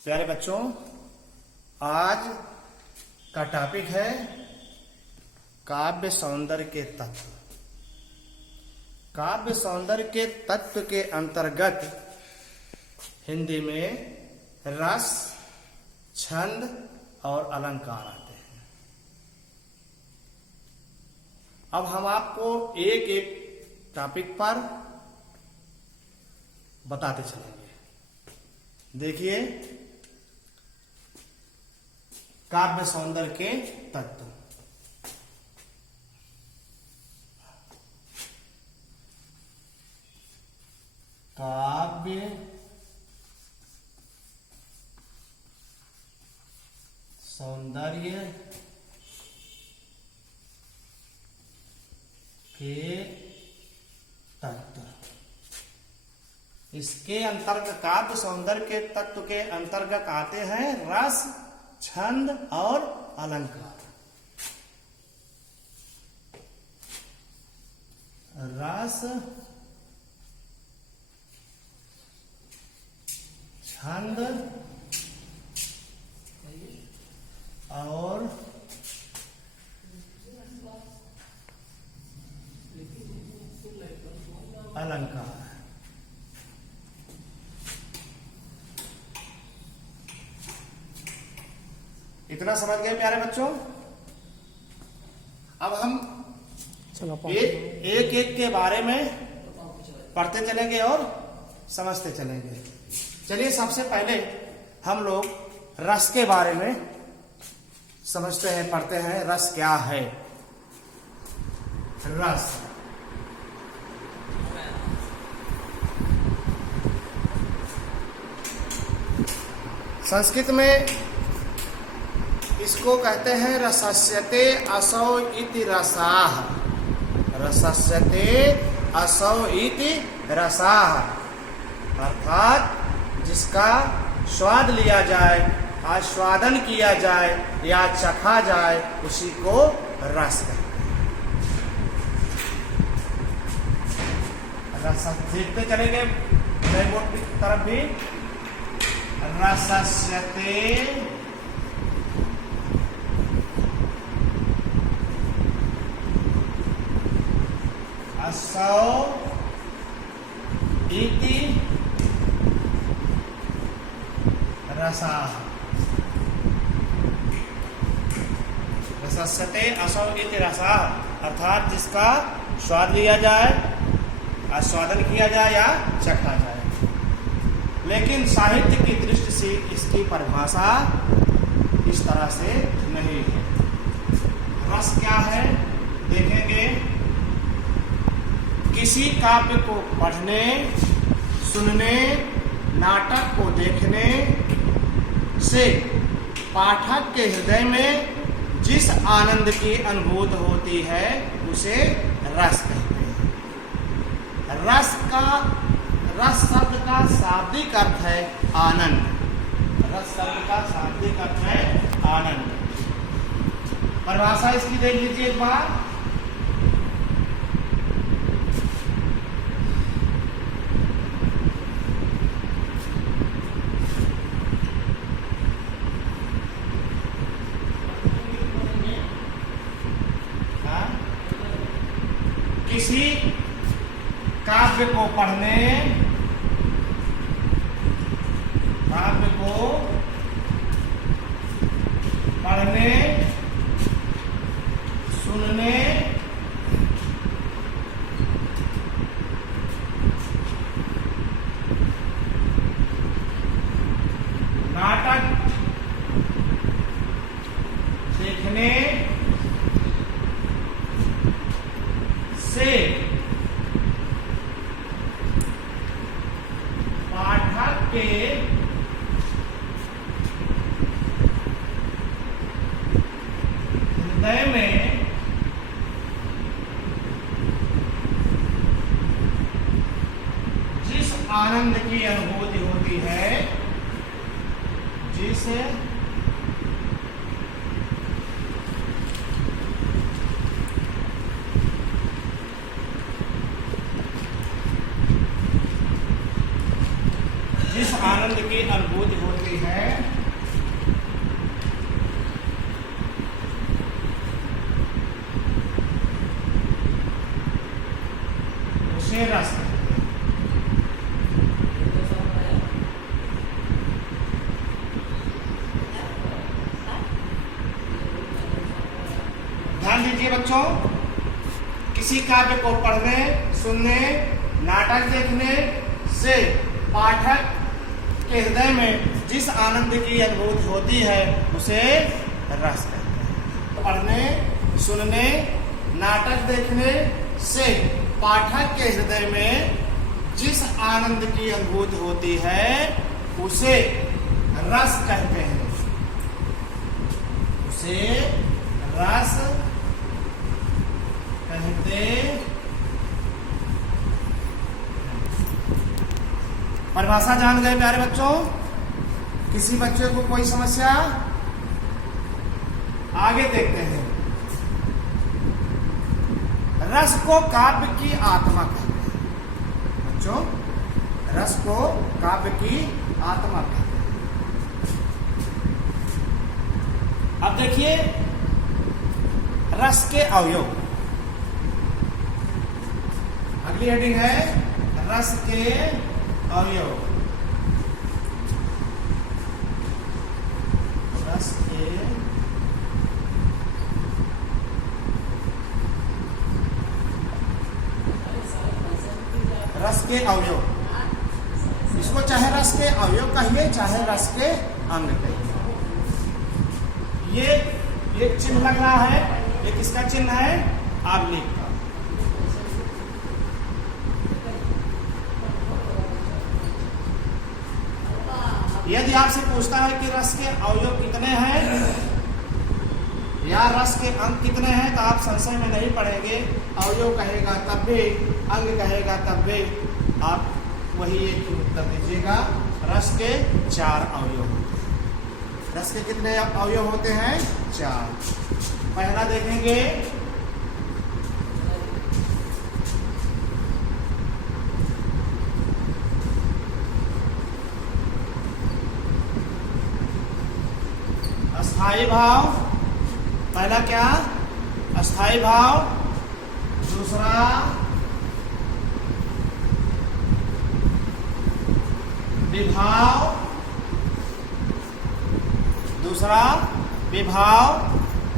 प्यारे बच्चों, आज का टॉपिक है काव्य सौंदर्य के तत्व। काव्य सौंदर्य के तत्व के अंतर्गत हिंदी में रस, छंद और अलंकार आते हैं। अब हम आपको एक एक टॉपिक पर बताते चलेंगे। देखिए, काव्य सौंदर्य के तत्व। काव्य सौंदर्य के तत्व। इसके अंतर्गत काव्य सौंदर्य के तत्व के अंतर्गत आते हैं रस, छंद और अलंकार। रस, छंद और अलंकार। इतना समझ गए प्यारे बच्चों? अब हम एक एक के बारे में पढ़ते चलेंगे और समझते चलेंगे। चलिए, सबसे पहले हम लोग रस के बारे में समझते हैं, पढ़ते हैं। रस क्या है? रस संस्कृत में इसको कहते हैं रसस्यते असौ इति रसाः। रसस्यते असौ इति रसाः, अर्थात जिसका स्वाद लिया जाए, आस्वादन किया जाए या चखा जाए, उसी को रस कहते हैं। रस देखते चलेंगे बोर्ड की तरफ भी। रसस्यते असौ इति रसाः। रसस्यते असौ इति रसाः, अर्थात जिसका स्वाद लिया जाए, आस्वादन किया जाए या चखा जाए। लेकिन साहित्य की दृष्टि से इसकी परिभाषा इस तरह से नहीं है। रस क्या है देखेंगे। किसी काव्य को पढ़ने, सुनने, नाटक को देखने से पाठक के हृदय में जिस आनंद की अनुभूति होती है, उसे रस कहते हैं। रस शब्द का शाब्दिक अर्थ है आनंद। रस शब्द का शाब्दिक अर्थ है आनंद। परिभाषा इसकी देख लीजिए एक बार। किसी काव्य को पढ़ने, सुनने, नाटक देखने से पाठक के हृदय में जिस आनंद की अनुभूति होती है, जिस आनंद की अनुभूति होती है, ध्यान दीजिए बच्चों, किसी काव्य को पढ़ने, सुनने, नाटक देखने से पाठक के हृदय में जिस आनंद की अनुभूति होती है उसे रस कहते हैं। पढ़ने, सुनने, नाटक देखने से पाठक के हृदय में जिस आनंद की अनुभूति होती है उसे रस कहते हैं। उसे रस कहते हैं। परिभाषा जान गए प्यारे बच्चों? किसी बच्चे को कोई समस्या? आगे देखते हैं। रस को काव्य की आत्मा कहते हैं। बच्चों, रस को काव्य की आत्मा कहते हैं। अब देखिए रस के अवयव। अगली हेडिंग है रस के अवयव। रस के अवयव। इसको चाहे रस के अवयव कहिए, चाहे रस के अंग कहिए। ये चिन्ह लग रहा है, ये किसका चिन्ह है? आबलिक का। यदि आपसे पूछता है कि रस के अवयव कितने हैं या रस के अंग कितने हैं, तो आप संशय में नहीं पड़ेंगे। अवयव कहेगा तब भी, अंग कहेगा तब भी आप वही एक उत्तर दीजिएगा। रस के 4 अवयव होते हैं। रस के कितने अवयव होते हैं? 4। पहला देखेंगे अस्थाई भाव। पहला क्या? अस्थाई भाव। दूसरा विभाव। दूसरा विभाव।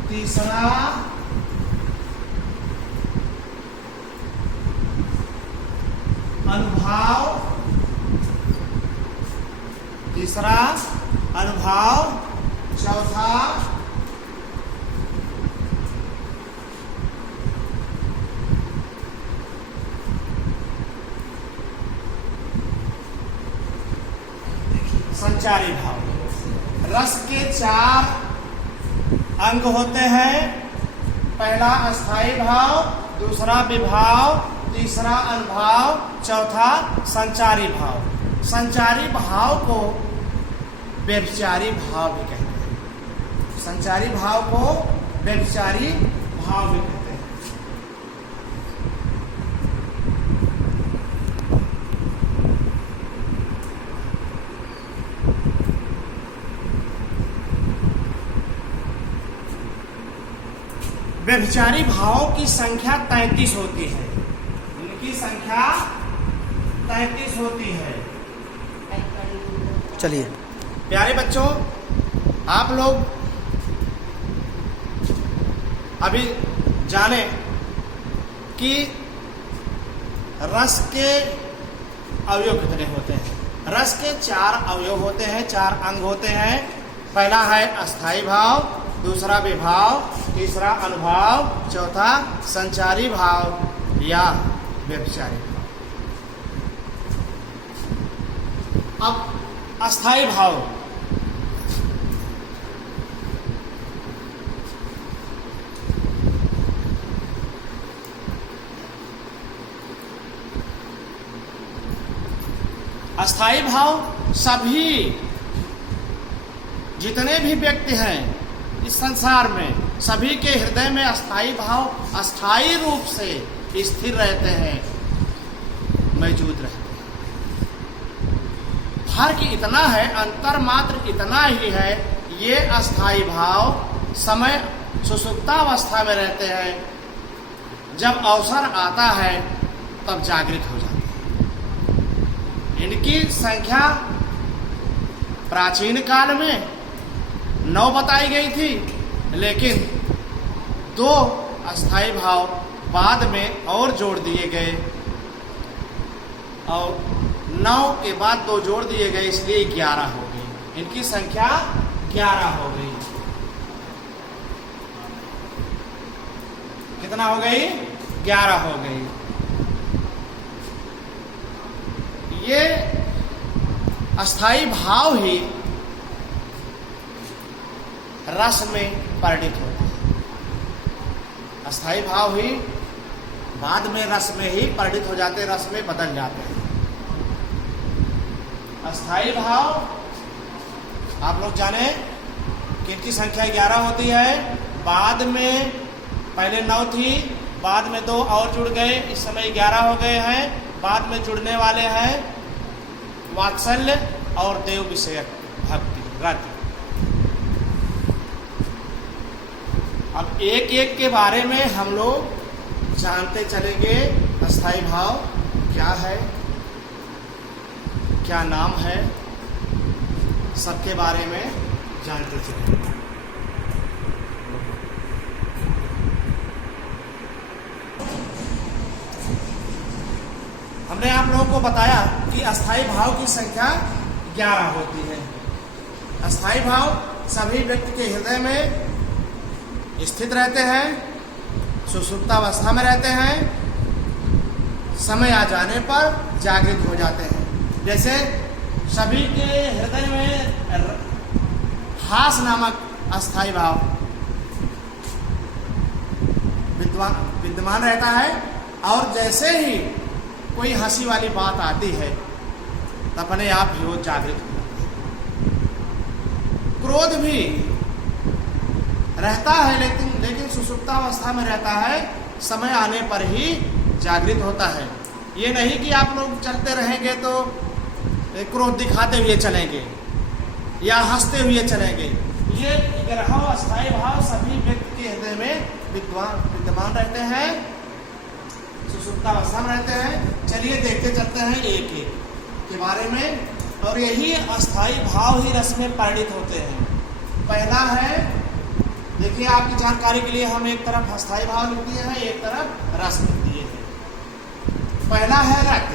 तीसरा अनुभाव। तीसरा अनुभाव। चौथा संचारी भाव। रस के 4 अंग होते हैं। पहला अस्थाई भाव, दूसरा विभाव, तीसरा अनुभाव, चौथा संचारी भाव। संचारी भाव को व्यभिचारी भाव भी कहते हैं। संचारी भाव को व्यभिचारी भाव भी कहते हैं। व्यभिचारी भावों की संख्या 33 होती है। इनकी संख्या 33 होती है। चलिए प्यारे बच्चों, आप लोग अभी जाने कि रस के अवयव कितने होते हैं। रस के 4 अवयव होते हैं, 4 अंग होते हैं। पहला है अस्थाई भाव, दूसरा विभाव, तीसरा अनुभाव, चौथा संचारी भाव या व्यभिचारी भाव। अब अस्थाई भाव। अस्थाई भाव सभी जितने भी व्यक्ति हैं इस संसार में, सभी के हृदय में अस्थाई भाव अस्थाई रूप से स्थिर रहते हैं, मौजूद रहते हैं। फर्क इतना है, अंतर मात्र इतना ही है, ये अस्थाई भाव समय सुसुप्तावस्था में रहते हैं, जब अवसर आता है तब जागृत हो जाते हैं। इनकी संख्या प्राचीन काल में 9 बताई गई थी, लेकिन 2 अस्थाई भाव बाद में और जोड़ दिए गए और 9 के बाद 2 जोड़ दिए गए, इसलिए 11 हो गई। इनकी संख्या 11 हो गई। कितना हो गई? 11 हो गई। ये अस्थाई भाव ही रस में परिणित होता है। अस्थाई भाव ही बाद में रस में ही परिणित हो जाते, रस में बदल जाते हैं। अस्थाई भाव आप लोग जाने कि इनकी संख्या 11 होती है। बाद में पहले 9 थी, बाद में 2 और जुड़ गए, इस समय 11 हो गए हैं। बाद में जुड़ने वाले हैं वात्सल्य और देव विषयक भक्ति रति। अब एक एक के बारे में हम लोग जानते चलेंगे। अस्थाई भाव क्या है, क्या नाम है, सबके बारे में जानते चलेंगे। हमने आप लोगों को बताया कि अस्थाई भाव की संख्या 11 होती है। अस्थाई भाव सभी व्यक्ति के हृदय में स्थित रहते हैं, सुषुप्तावस्था में रहते हैं, समय आ जाने पर जागृत हो जाते हैं। जैसे सभी के हृदय में हास नामक अस्थाई भाव विद्यमान रहता है, और जैसे ही कोई हंसी वाली बात आती है तो अपने आप ही वो जागृत हो जाता है। क्रोध भी रहता है, लेकिन सुषुप्तावस्था में रहता है, समय आने पर ही जागृत होता है। ये नहीं कि आप लोग चलते रहेंगे तो क्रोध दिखाते हुए चलेंगे या हंसते हुए चलेंगे। ये 11 अस्थाई भाव सभी व्यक्ति के हृदय में विद्यमान रहते हैं, सुषुप्तावस्था में रहते हैं। चलिए देखते चलते हैं एक एक के बारे में, और यही अस्थाई भाव ही रस में परिणित होते हैं। पहला है, देखिए आपकी जानकारी के लिए हम एक तरफ अस्थाई भाव लिख दिए हैं, एक तरफ रस लिख दिए हैं। पहला है रत।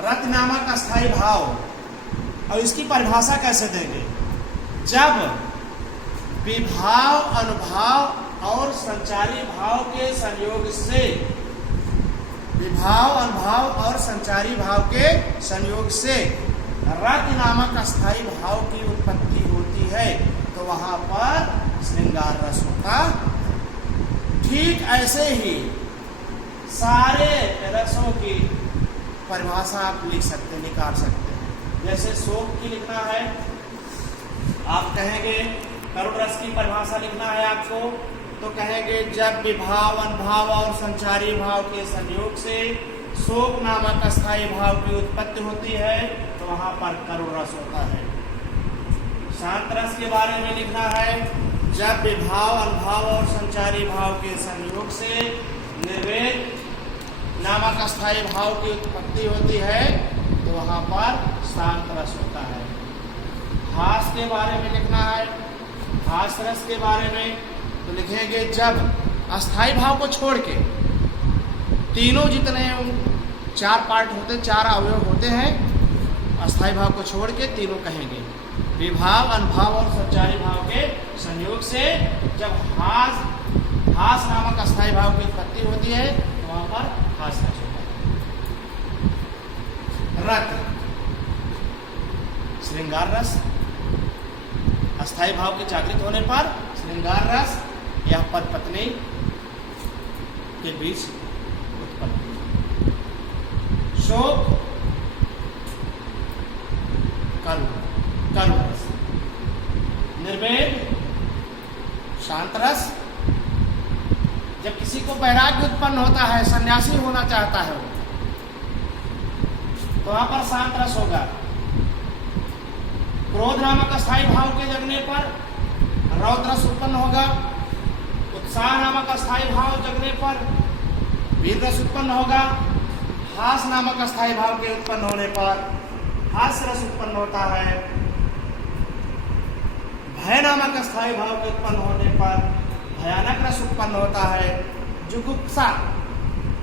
रत नामक अस्थाई भाव, और इसकी परिभाषा कैसे देंगे? जब विभाव, अनुभाव और संचारी भाव के संयोग से, विभाव, अनुभाव और संचारी भाव के संयोग से रत नामक अस्थाई भाव की उत्पत्ति होती है, तो वहां पर श्रृंगार रस होता। ठीक ऐसे ही सारे रसों की परिभाषा आप लिख सकते, निकाल सकते हैं। जैसे शोक की लिखना है, आप कहेंगे करुण रस की परिभाषा लिखना है आपको, तो कहेंगे जब विभाव, अनुभाव और संचारी भाव के संयोग से शोक नामक अस्थाई भाव की उत्पत्ति होती है, तो वहां पर करुण रस होता है। शांत रस के बारे में लिखना है, जब विभाव, अनुभाव और संचारी भाव के संयोग से निर्वेद नामक अस्थाई भाव की उत्पत्ति होती है, तो वहां पर शांत रस होता है। हास के बारे में लिखना है, हास रस के बारे में तो लिखेंगे जब अस्थाई भाव को छोड़ के तीनों जितने 4 पार्ट होते, 4 अवयव होते हैं, अस्थाई भाव को छोड़ के तीनों कहेंगे। विभाव, अनुभाव और संचारी भाव के संयोग से जब हास नामक अस्थाई भाव की उत्पत्ति होती है, तो वहां पर हास रस होता है। रत, श्रृंगार रस, अस्थाई भाव के जागृत होने पर श्रृंगार रस या पति पत्नी के बीच उत्पत्ति। शोक, करुण रस। निर्वेद, शांत रस, जब किसी को वैराग्य उत्पन्न होता है, सन्यासी होना चाहता है, तो वहां पर शांत रस होगा। क्रोध नामक अस्थाई भाव के जगने पर रौद्र रस उत्पन्न होगा। उत्साह नामक अस्थाई भाव जगने पर वीर रस उत्पन्न होगा। हास नामक अस्थाई भाव के उत्पन्न होने पर हास्य रस उत्पन्न होता है। भय नामक अस्थाई भाव के उत्पन्न होने पर भयानक रस उत्पन्न होता है। जुगुप्सा,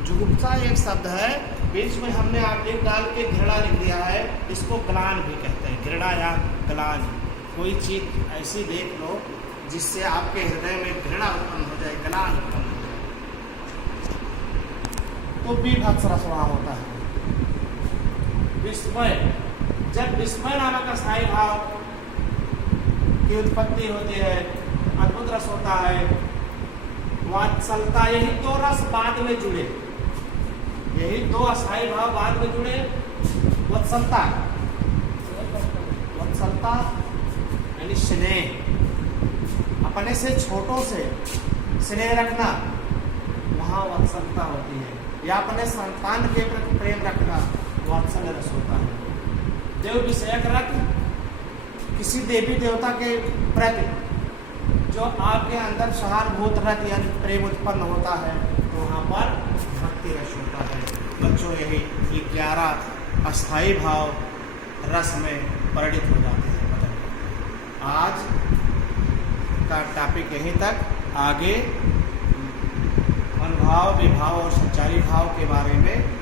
जुगुप्सा एक शब्द है, बीच में हमने आगे डाल के घृणा लिख दिया है, इसको ग्लान भी कहते हैं, घृणा या ग्लान। कोई चीज ऐसी देख लो जिससे आपके हृदय में घृणा उत्पन्न हो जाए, ग्लान उत्पन्न हो जाए, तो बीभत्स रस वहाँ होता है। विस्मय, जब विस्मय नामक अस्थायी भाव की उत्पत्ति होती है, अद्भुत रस होता है। वात्सलता, यही दो रस बाद में जुड़े, यही दो अस्थायी भाव बाद में जुड़े। वत्सलता, वत्सलता यानी स्नेह, अपने से छोटों से स्नेह रखना, वहाँ वत्सलता होती है। या अपने संतान के प्रति प्रेम रखना, वात्सल्य रस होता है। देव विषयक रख, किसी देवी देवता के प्रति जो आपके अंदर सहानुभूत रख यानी प्रेम उत्पन्न होता है, तो वहाँ पर भक्ति रस होता है। बच्चों, यही 11 अस्थायी भाव रस में परिणित हो जाते हैं। आज का टॉपिक यहीं तक, आगे अनुभाव, विभाव और संचारी भाव के बारे में